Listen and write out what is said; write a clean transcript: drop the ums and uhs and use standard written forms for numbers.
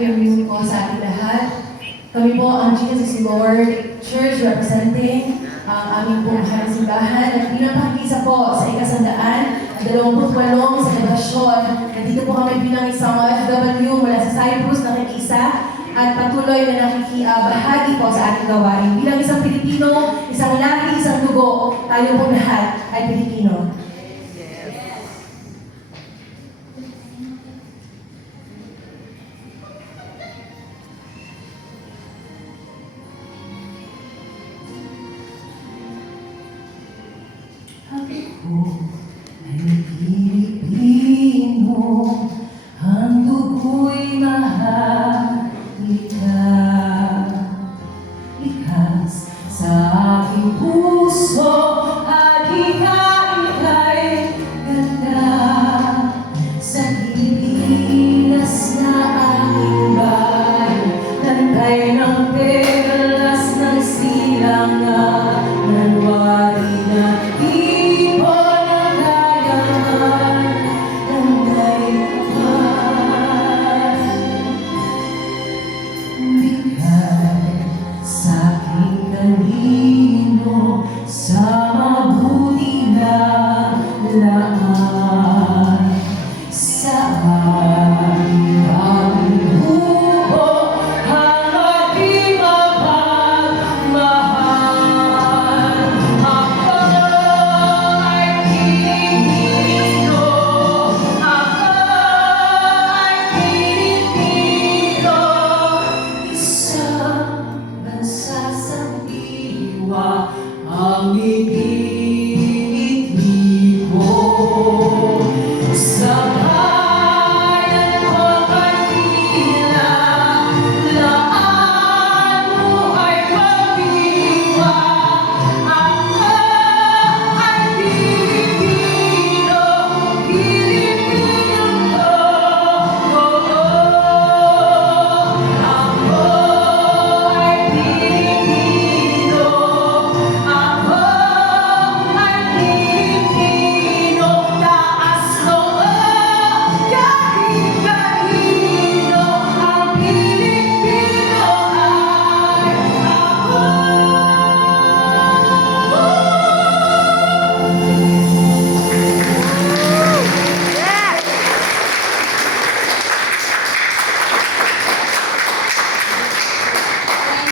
afternoon po sa ating lahat. Kami po ang Jesus is Lord Church representing ang aming pong mahal na simbahan at bilang pakikisa po sa ikasandaan at 28 selebrasyon. Nandito po kami bilang isang OFW mula sa Cyprus na nakikisa at patuloy na nakikibahagi po sa ating gawain. Bilang isang Pilipino, isang lahi, isang dugo, tayo po lahat ay Pilipino. Ako ay Pilipino, ang dugo'y mahalika. Likas sa aking puso at ika'y ganda. Sa Pilipinas na aking bayan, lantay ng perlas ng silangan, nanwari na sa